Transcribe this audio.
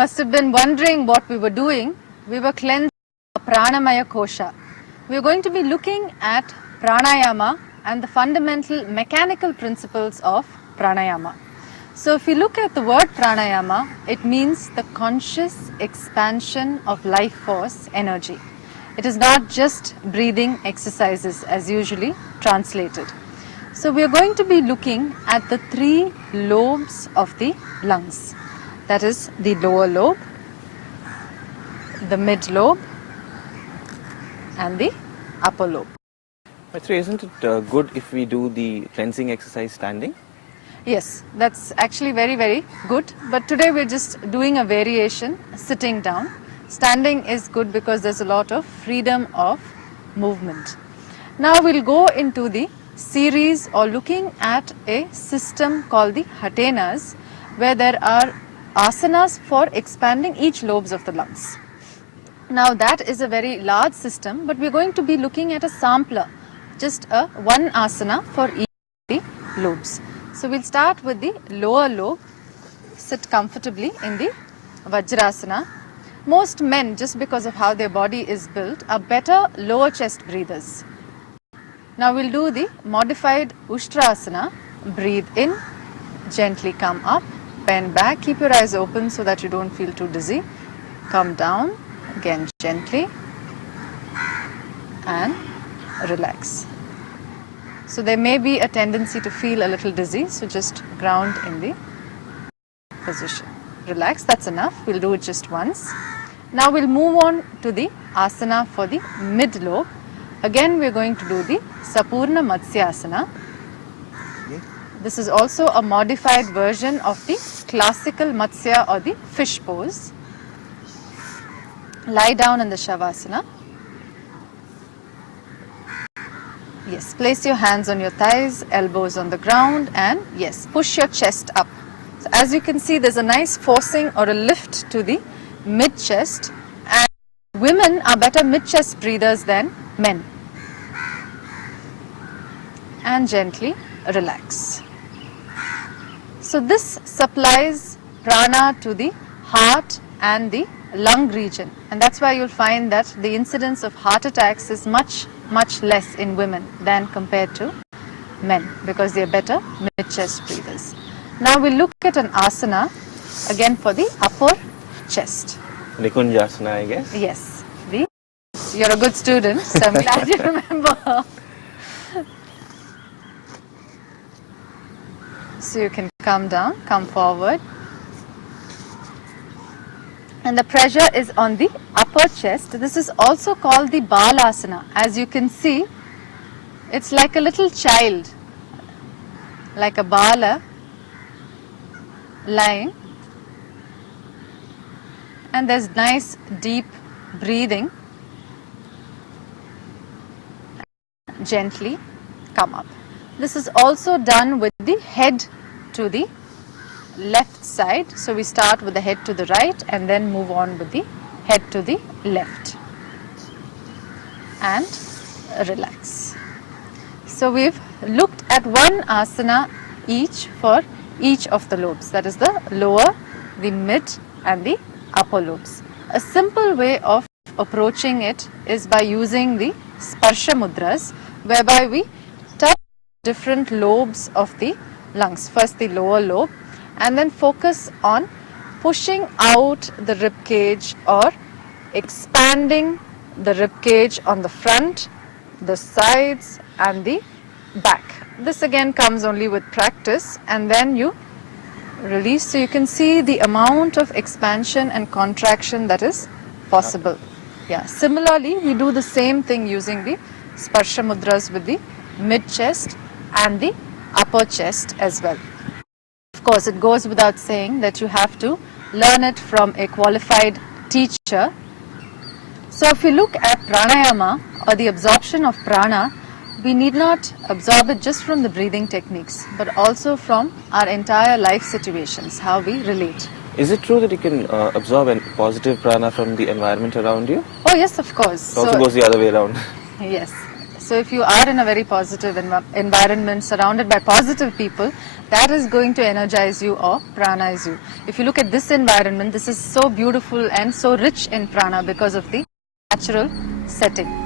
must have been wondering what we were doing. We were cleansing the Pranamaya Kosha. We are going to be looking at pranayama and the fundamental mechanical principles of pranayama. So if you look at the word pranayama, it means the conscious expansion of life force energy. It is not just breathing exercises as usually translated. So we are going to be looking at the 3 lobes of the lungs. That is the lower lobe, the mid lobe and the upper lobe. Maitreyi, isn't it good if we do the cleansing exercise standing? Yes, that's actually very, very good. But today we're just doing a variation sitting down. Standing is good because there's a lot of freedom of movement. Now we'll go into the series or looking at a system called the hatenas, where there are asanas for expanding each lobes of the lungs. Now that is a very large system, but we're going to be looking at a sampler, just a one asana for each of the lobes. So we'll start with the lower lobe. Sit comfortably in the Vajrasana. Most men, just because of how their body is built, are better lower chest breathers. Now we'll do the modified Ushtrasana. Breathe in, gently come up, bend back, keep your eyes open so that you don't feel too dizzy. Come down, again gently and relax. So there may be a tendency to feel a little dizzy, so just ground in the position. Relax, that's enough. We'll do it just once. Now we'll move on to the asana for the mid lobe. Again we're going to do the Sapurna Matsyasana. This is also a modified version of the classical Matsya or the fish pose. Lie down in the Shavasana. Yes, place your hands on your thighs, elbows on the ground, and yes, push your chest up. So as you can see, there's a nice forcing or a lift to the mid chest, and women are better mid chest breathers than men. And gently relax. So this supplies prana to the heart and the lung region, and that's why you'll find that the incidence of heart attacks is much less in women than compared to men, because they are better mid-chest breathers. Now we'll look at an asana again for the upper chest. Nikunjasana, I guess. Yes. You're a good student, so I'm glad you remember. So you can come down, come forward. And the pressure is on the upper chest. This is also called the Balasana. As you can see, it's like a little child, like a Bala lying. And there's nice deep breathing. Gently come up. This is also done with the head to the left side. So we start with the head to the right and then move on with the head to the left. And relax. So we've looked at one asana each for each of the lobes. That is the lower, the mid and the upper lobes. A simple way of approaching it is by using the Sparsha Mudras, whereby we touch different lobes of the lungs. First the lower lobe, and then focus on pushing out the rib cage or expanding the rib cage on the front, the sides and the back. This again comes only with practice, and then you release, so you can see the amount of expansion and contraction that is possible. Yeah. Similarly, we do the same thing using the Sparsha Mudras with the mid chest and the upper chest as well. Of course, it goes without saying that you have to learn it from a qualified teacher. So if you look at pranayama or the absorption of prana, we need not absorb it just from the breathing techniques, but also from our entire life situations, how we relate. Is it true that you can absorb a positive prana from the environment around you? Oh yes, of course. It also goes the other way around. Yes. So if you are in a very positive environment, surrounded by positive people, that is going to energize you or pranize you. If you look at this environment, this is so beautiful and so rich in prana because of the natural setting.